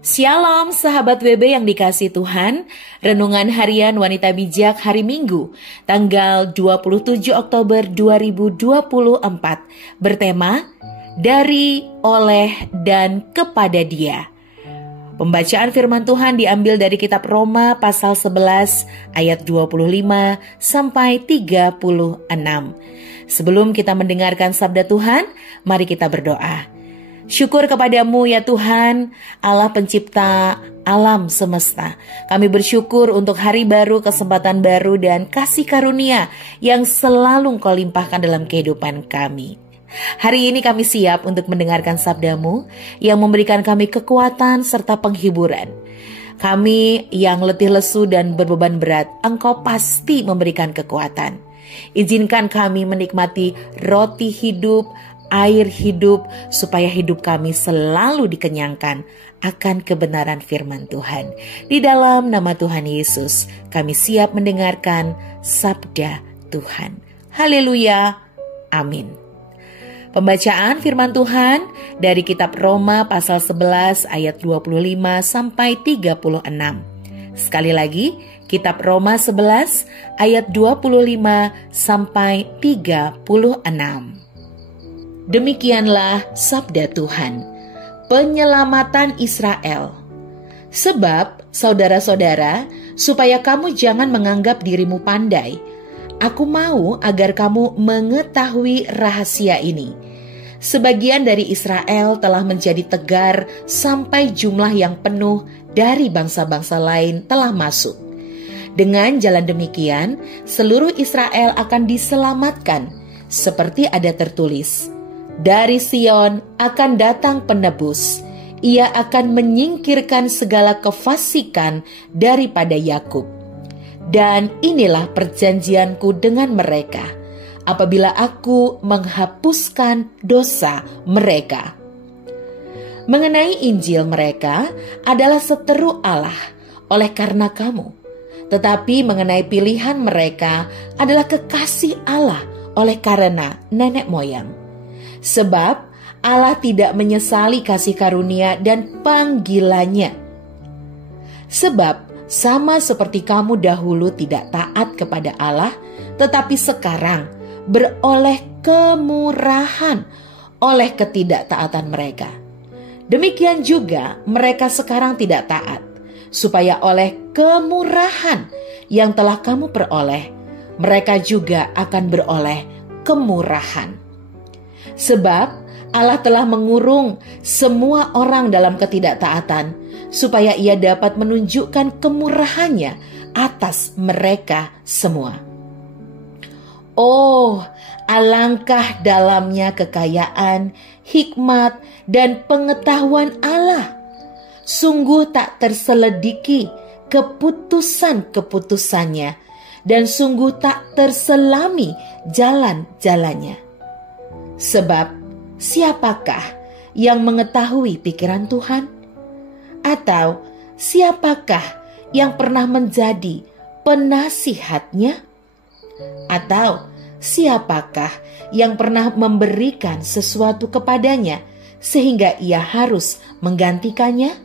Shalom sahabat WB yang dikasihi Tuhan. Renungan Harian Wanita Bijak hari Minggu, tanggal 27 Oktober 2024, bertema Dari, Oleh, dan Kepada Dia. Pembacaan firman Tuhan diambil dari kitab Roma pasal 11 ayat 25 sampai 36. Sebelum kita mendengarkan sabda Tuhan, mari kita berdoa. Syukur kepadamu ya Tuhan, Allah pencipta alam semesta. Kami bersyukur untuk hari baru, kesempatan baru, dan kasih karunia yang selalu Engkau limpahkan dalam kehidupan kami. Hari ini kami siap untuk mendengarkan sabdamu yang memberikan kami kekuatan serta penghiburan. Kami yang letih lesu dan berbeban berat, Engkau pasti memberikan kekuatan. Izinkan kami menikmati roti hidup, air hidup, supaya hidup kami selalu dikenyangkan akan kebenaran firman Tuhan. Di dalam nama Tuhan Yesus, kami siap mendengarkan sabda Tuhan. Haleluya, amin. Pembacaan firman Tuhan dari kitab Roma pasal 11 ayat 25 sampai 36. Sekali lagi, kitab Roma 11 ayat 25 sampai 36. Demikianlah sabda Tuhan, penyelamatan Israel. Sebab, saudara-saudara, supaya kamu jangan menganggap dirimu pandai, aku mau agar kamu mengetahui rahasia ini. Sebagian dari Israel telah menjadi tegar sampai jumlah yang penuh dari bangsa-bangsa lain telah masuk. Dengan jalan demikian, seluruh Israel akan diselamatkan, seperti ada tertulis, dari Sion akan datang penebus, ia akan menyingkirkan segala kefasikan daripada Yakub. Dan inilah perjanjianku dengan mereka, apabila aku menghapuskan dosa mereka. Mengenai Injil mereka adalah seteru Allah oleh karena kamu, tetapi mengenai pilihan mereka adalah kekasih Allah oleh karena nenek moyang. Sebab Allah tidak menyesali kasih karunia dan panggilannya. Sebab sama seperti kamu dahulu tidak taat kepada Allah, tetapi sekarang beroleh kemurahan oleh ketidaktaatan mereka. Demikian juga mereka sekarang tidak taat, supaya oleh kemurahan yang telah kamu peroleh, mereka juga akan beroleh kemurahan. Sebab Allah telah mengurung semua orang dalam ketidaktaatan, supaya ia dapat menunjukkan kemurahannya atas mereka semua. Oh, alangkah dalamnya kekayaan, hikmat, dan pengetahuan Allah. Sungguh tak terselediki keputusan-keputusannya, dan sungguh tak terselami jalan-jalannya. Sebab siapakah yang mengetahui pikiran Tuhan? Atau siapakah yang pernah menjadi penasihatnya? Atau siapakah yang pernah memberikan sesuatu kepadanya sehingga ia harus menggantikannya?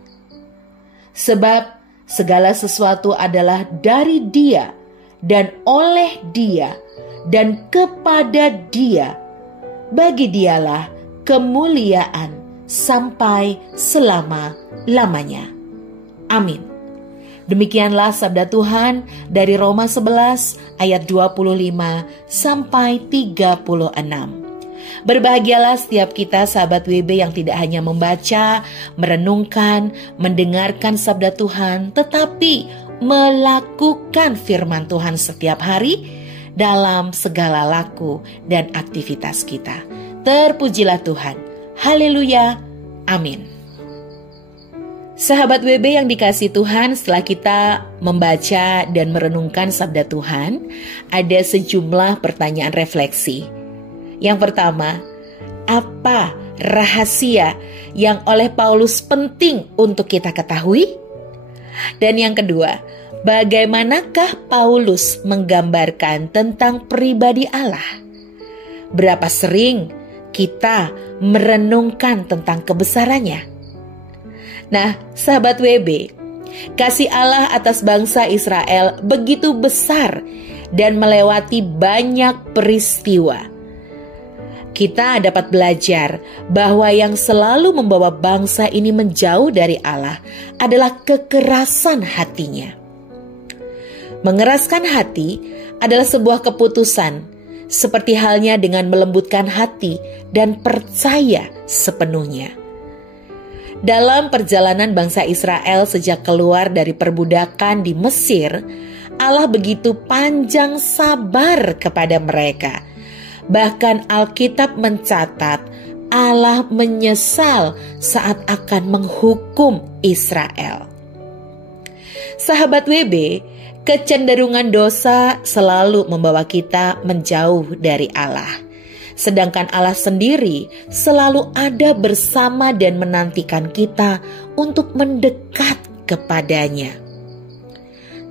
Sebab segala sesuatu adalah dari Dia dan oleh Dia dan kepada Dia. Bagi Dialah kemuliaan sampai selama-lamanya. Amin. Demikianlah sabda Tuhan dari Roma 11 ayat 25 sampai 36. Berbahagialah setiap kita sahabat WB yang tidak hanya membaca, merenungkan, mendengarkan sabda Tuhan, tetapi melakukan firman Tuhan setiap hari dalam segala laku dan aktivitas kita. Terpujilah Tuhan. Haleluya. Amin. Sahabat WB yang dikasihi Tuhan, setelah kita membaca dan merenungkan sabda Tuhan, ada sejumlah pertanyaan refleksi. Yang pertama, apa rahasia yang oleh Paulus penting untuk kita ketahui? Dan yang kedua, bagaimanakah Paulus menggambarkan tentang pribadi Allah? Berapa sering kita merenungkan tentang kebesarannya? Nah, sahabat WB, kasih Allah atas bangsa Israel begitu besar dan melewati banyak peristiwa. Kita dapat belajar bahwa yang selalu membawa bangsa ini menjauh dari Allah adalah kekerasan hatinya. Mengeraskan hati adalah sebuah keputusan, seperti halnya dengan melembutkan hati dan percaya sepenuhnya. Dalam perjalanan bangsa Israel sejak keluar dari perbudakan di Mesir, Allah begitu panjang sabar kepada mereka. Bahkan Alkitab mencatat Allah menyesal saat akan menghukum Israel. Sahabat WB, kecenderungan dosa selalu membawa kita menjauh dari Allah. Sedangkan Allah sendiri selalu ada bersama dan menantikan kita untuk mendekat kepadanya.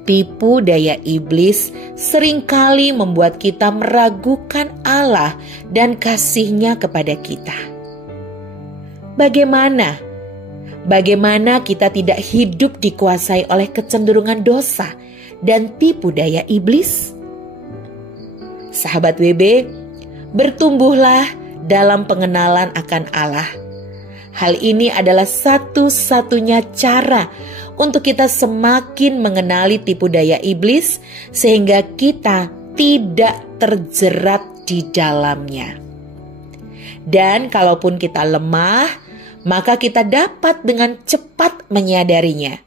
Tipu daya iblis seringkali membuat kita meragukan Allah dan kasih-Nya kepada kita. Bagaimana kita tidak hidup dikuasai oleh kecenderungan dosa dan tipu daya iblis? Sahabat WB, bertumbuhlah dalam pengenalan akan Allah. Hal ini adalah satu-satunya cara untuk kita semakin mengenali tipu daya iblis sehingga kita tidak terjerat di dalamnya. Dan kalaupun kita lemah, maka kita dapat dengan cepat menyadarinya.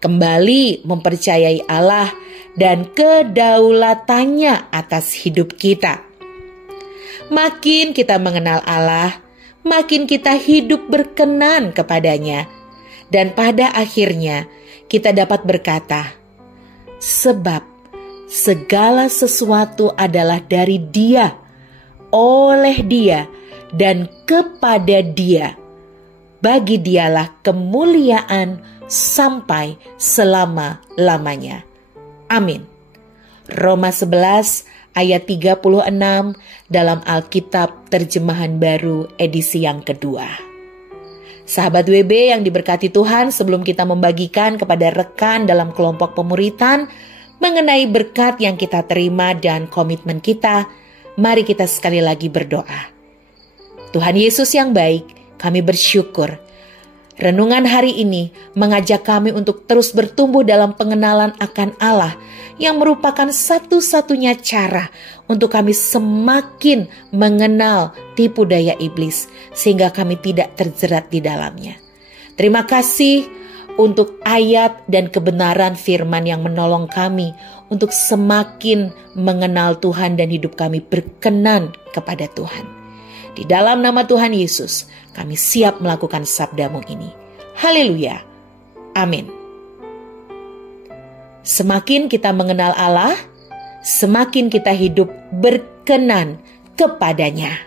Kembali mempercayai Allah dan kedaulatannya atas hidup kita. Makin kita mengenal Allah, makin kita hidup berkenan kepadanya. Dan pada akhirnya kita dapat berkata, sebab segala sesuatu adalah dari Dia, oleh Dia, dan kepada Dia. Bagi Dialah kemuliaan sampai selama-lamanya. Amin. Roma 11 ayat 36 dalam Alkitab Terjemahan Baru edisi yang kedua. Sahabat WB yang diberkati Tuhan, sebelum kita membagikan kepada rekan dalam kelompok pemuritan mengenai berkat yang kita terima dan komitmen kita, mari kita sekali lagi berdoa. Tuhan Yesus yang baik, kami bersyukur. Renungan hari ini mengajak kami untuk terus bertumbuh dalam pengenalan akan Allah yang merupakan satu-satunya cara untuk kami semakin mengenal tipu daya iblis sehingga kami tidak terjerat di dalamnya. Terima kasih untuk ayat dan kebenaran firman yang menolong kami untuk semakin mengenal Tuhan dan hidup kami berkenan kepada Tuhan. Di dalam nama Tuhan Yesus, kami siap melakukan sabda-Mu ini. Haleluya. Amin. Semakin kita mengenal Allah, semakin kita hidup berkenan kepadanya.